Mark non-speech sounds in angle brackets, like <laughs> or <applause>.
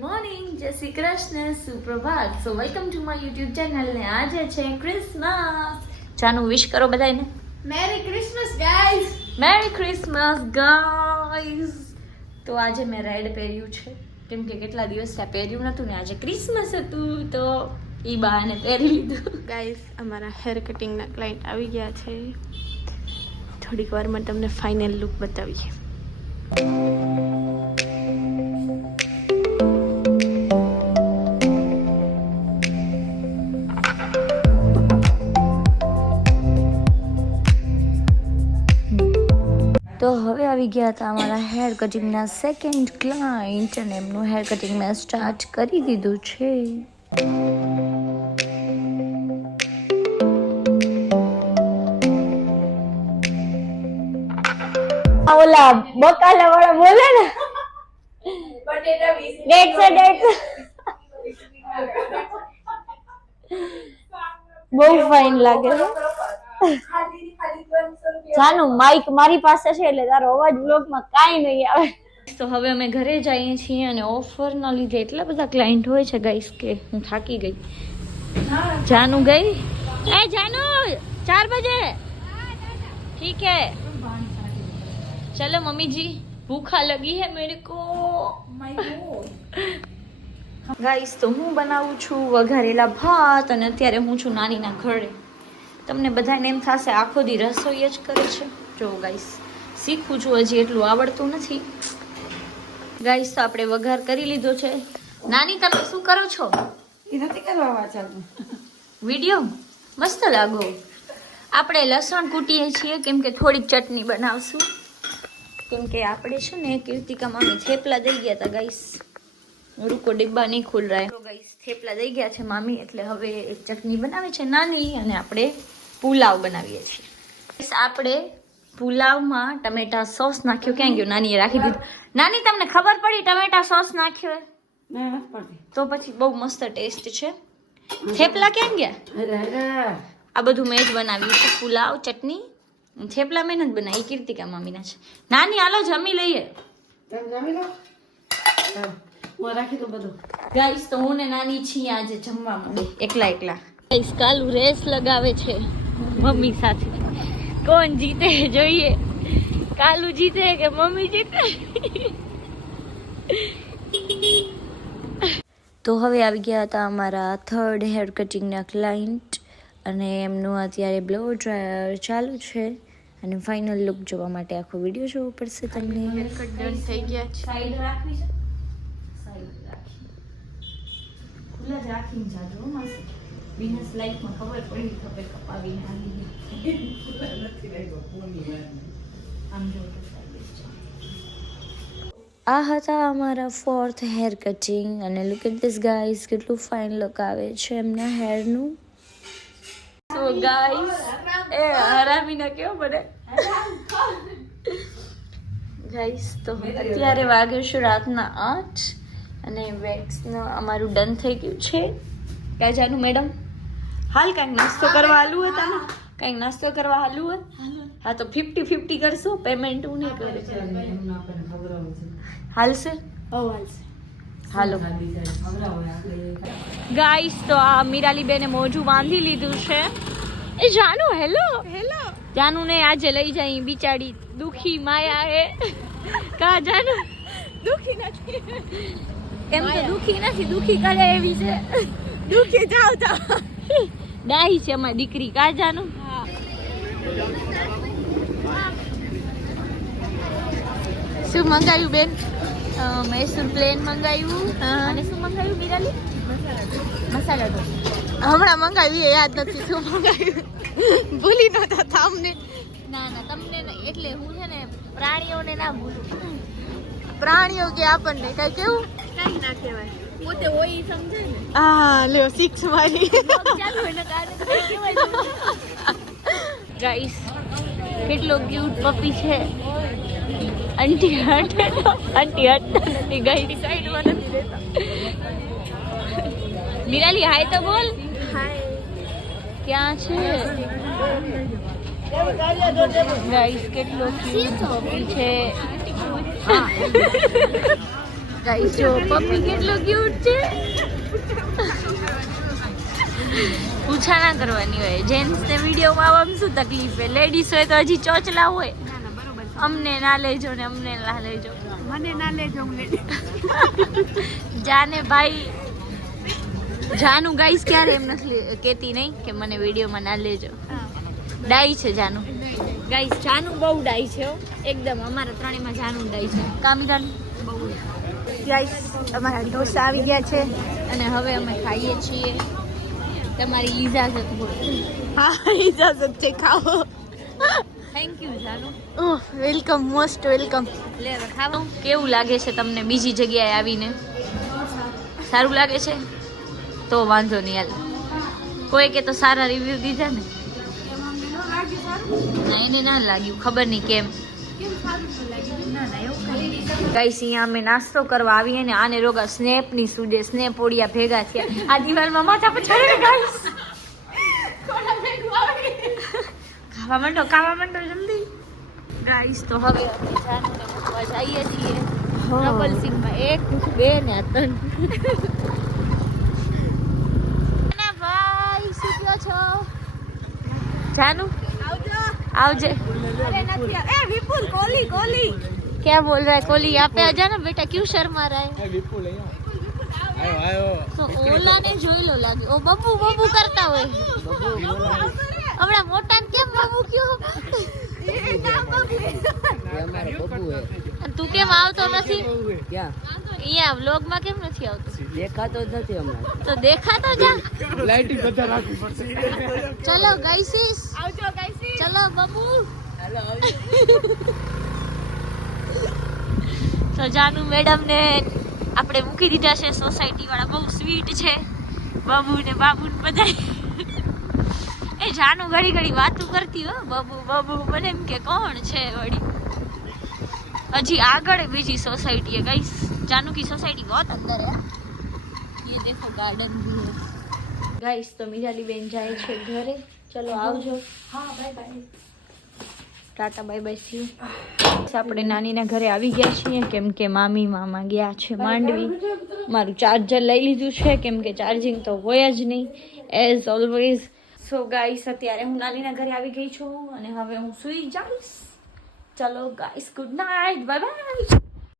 Morning જય Shri Krishna સુપ્રભાત so welcome to my YouTube channel ને આજે છે ક્રિસમસ જાનું વિશ કરો બધાને merry Christmas guys merry Christmas guys તો આજે મેં રેડ પહેર્યું છે. કેમ કે કેટલા દિવસ ત્યાં પહેર્યું નહોતું ને આજે ક્રિસમસ હતું તો એ બહાને પહેરી લીધું. ગાઈઝ અમારા હેર કટિંગના ક્લાયન્ટ આવી ગયા છે. થોડીક વારમાં તમને ફાઇનલ લુક બતાવીએ. આવી ગયા હતા. અમારા હેર કટિંગના સેકન્ડ ક્લાયન્ટ અને એમનું હેર કટિંગ મેં સ્ટાર્ટ કરી દીધું છે. ઓલા બકાલા વાળા બોલે ને? બહુ ફાઇન લાગે છે જાનુ માઈક મારી પાસે છે એટલે તારો અવાજ બ્લોગમાં કાંઈ નહીં આવે. તો હવે અમે ઘરે જઈએ છીએ અને ઓફરના લીધે એટલા બધા ક્લાયન્ટ હોય છે ગાઈસ કે હું થાકી ગઈ. જાનુ ગઈ? એ જાનુ ચાર બજે. ઠીક હે. ચલો મમ્મીજી ભૂખા લગી હે મેરે કો. ગાઈસ તો હું બનાવું છું વઘારેલા ભાત અને અત્યારે હું છું નાનીના ઘરે. તમને બધાને એમ થશે આખો દી રસોઈ જ કરે છે. જો ગાઈસ શીખું છું હજી એટલું આવડતું નથી. ગાઈસ તો આપણે વઘાર કરી લીધો છે. નાની તમે શું કરો છો? એ નથી કરવા વાંચાતું વીડિયો? મસ્ત લાગો. આપણે લસણ કૂટીએ છીએ કેમ કે થોડીક ચટણી બનાવશું. કેમ કે આપણે છે ને કીર્તિકા મામી થેપલા દઈ ગયા હતા ગાઈસ રૂકો ડિબ્બા નહીં ખુલ રહે તો ગાઈસ થેપલા દઈ ગયા છે મામી એટલે હવે એક ચટણી બનાવે છે નાની અને આપણે પુલાવ બનાવીએ છીએ. આપણે પુલાવમાં ટમેટા સોસ નાખ્યો. ક્યાં ગયો? નાનીએ રાખી દીધું. નાની તમને ખબર પડી ટમેટા સોસ નાખ્યો? તો પછી બહુ મસ્ત ટેસ્ટ છે. થેપલા ક્યાં ગયા? આ બધું મેં જ બનાવ્યું છે. પુલાવ ચટણી થેપલા મેં નથી બનાવી. કીર્તિકા મામીના છે. નાની હાલો જમી લઈએ. ગાઈસ તો હું ને નાની છીએ આજે જમવા મળે એકલા એકલા. ગાઈસ કાલુ રેસ લગાવે છે. મમ્મી સાથે. કોણ જીતે જોઈએ? કાલુ જીતે કે મમ્મી જીતે? તો હવે આવી ગયા હતા અમારા થર્ડ હેર કટિંગના ક્લાયન્ટ અને એમનું અત્યારે બ્લો ડ્રાયર ચાલુ છે અને ફાઇનલ લુક જોવા માટે આખો વીડિયો જોવો પડશે તમને. હેરકટ ડન થઈ ગયા છે. સાઈડ રાખવી છે? સાઈડ રાખી. ખુલ્લા જ રાખીને જાજો માસી. બિઝનેસ લાઈફમાં ખબર પડી ખબર કપાવીને આવી આમ જો આ હતા અમારા ફોર્થ હેર કટિંગ અને લુક એટ ધીસ ગાઈઝ કેટલું ફાઇન લુક આવે છે એમના હેરનું સો ગાઈઝ એ હરામીના કેવો બને? ગાઈસ તો અત્યારે વાગ્યો છે રાતના આઠ અને વેક્સનું અમારું ડન થઈ ગયું છે. ક્યાં જાનું મેડમ હાલ કાંઈક નાસ્તો કરવા હાલું હોય તને? કાંઈક નાસ્તો કરવા હાલું હોય? હા તો ફિફ્ટી ફિફ્ટી કરશું પેમેન્ટ હું નહીં કરું. હાલશે? હાલશે. હાલો. ગાઈસ તો આ મીરાલી બેને મોઢું બાંધી લીધું છે. એ જાનુ હેલો. હેલો. જાનુ ને આજે લઈ જાય બિચારી દુખી માયા હે કા જાનુ? દુખી નથી. એમ તો દુખી નથી દુખી કરે એવી છે. દુખી જાવ જાવ. <laughs> ડાહી છે અમારી દીકરી કાજાનું શું મંગાવ્યું બેન? મૈસૂર પ્લેન મંગાવ્યું. અને શું મંગાવ્યું મીરાલી? મસાલા ઢોસા. હમણાં મંગાવ્યું યાદ નથી શું મંગાવ્યું. ભૂલી નહોતા તમને. ના ના તમને એટલે હું છે ને પ્રાણીઓને ના ભૂલું. પ્રાણીઓ કે આપણને કઈ કેવું? કઈ ના કહેવાય. પોતે હોય ઈ સમજે ને. હા લ્યો સિક્સ મારી. હોય ગાઈસ કેટલો ક્યુટ પપી છે આંટી હટ આંટી હટતા નથી ગઈ સાઈડમાં નથી રહેતા મિરાલી હાય તો બોલ. ક્યાં છે? ગાઈસ કેટલો ક્યુટ પપી છે. ગાઈસ જો પપ્પી કેટલો ક્યુટ છે. પૂછા ના કરવાની હોય. જેન્ટ્સ ને વિડીયોમાં આવવામાં શું તકલીફ છે? લેડીઝ હોય તો હજી ચોચલા હોય. અમને ના લેજો ને અમને ના લેજો. મને ના લેજો જાને ભાઈ જાનું ગાઈસ ક્યારે એમ નથી કહેતી નહીં કે મને વિડીયોમાં ના લેજો. ડાઈ છે જાનું. ગાઈસ જાનું બહુ ડાઈ છે. એકદમ અમારા ત્રણેયમાં જાનું ડાઈ છે. કામિરાન? ગાઈસ અમારા ઢોસા આવી ગયા છે. અને હવે અમે ખાઈએ છીએ તમારી ઇજાજત હોય હા ઇજાજત છે ખાઓ. થેન્ક યુ જાનું. ઓહ વેલકમ મોસ્ટ વેલકમ લે કેવું લાગે છે તમને બીજી જગ્યાએ આવીને? સારું લાગે છે? તો વાંધો નહીં હાલ. કોઈ કે તો સારા રિવ્યુ દીધા ને? ના એને ના લાગ્યું ખબર નહીં કેમ. ગાઈસ અહીંયા અમે નાસ્તો કરવા આવીએ ને આને રોગા સ્નેપની સુજે સ્નેપ ઓડિયા ભેગા થયા. આ દિવાલમાં માથા પર ચડે ગાઈસ? ખાવા માંડો ખાવા માંડો જલ્દી. ગાઈસ તો હવે અમે જઈએ છીએ. ડબલ એક બે ને ત્રણ. ભાઈ શું છો? જાનુ? આવજે એ વિપુલ કોલી કોલી क्या बोल रहा है कोहली यहाँ पे आ जाना बेटा क्यों शर्मा रहा है તો ઓલા ને જોઈ લો લાગે ઓ બબુ બબુ કરતા હોય હમણાં મોટા ને કેમ બબુ કયો અને તું કેમ આવતો નથી? ક્યાં? અહીંયા વ્લોગમાં કેમ નથી આવતો? દેખાતો જ નથી હમણાં. તો દેખાતો જા. લાઇટિંગ બધા રાખવી પડશે. ચલો ગાઈસીસ. આવજો ગાઈસીસ. ચલો બબુ. તો જાનુ મેડમ ને આપણે મૂકી દીધા છે સોસાયટી વાળા બહુ સ્વીટ છે. બાબુ ને બાબુ ને બધા એ જાનુ ઘડી ઘડી વાતું કરતી હો. બબુ બાબુ મને એમ કે કોણ છે વળી? હજી આગળ બીજી સોસાયટી है गाइस जानू की सोसाइटी बहुत अंदर है ये देखो गार्डन भी है गाइस तो મીરાલી બેન જાય છે ઘરે ચલો આવજો હા bye bye tata bye bye see આપણે નાનીના ઘરે આવી ગયા છીએ કેમ કે મામી મામા ગયા છે માંડવી મારું ચાર્જર લઈ લીધું છે કેમ કે ચાર્જિંગ તો હોય જ નહીં એઝ ઓલવેઝ સો ગાઈસ અત્યારે હું નાનીના ઘરે આવી ગઈ છું અને હવે હું સૂઈ જઈશ ચલો guys good night bye bye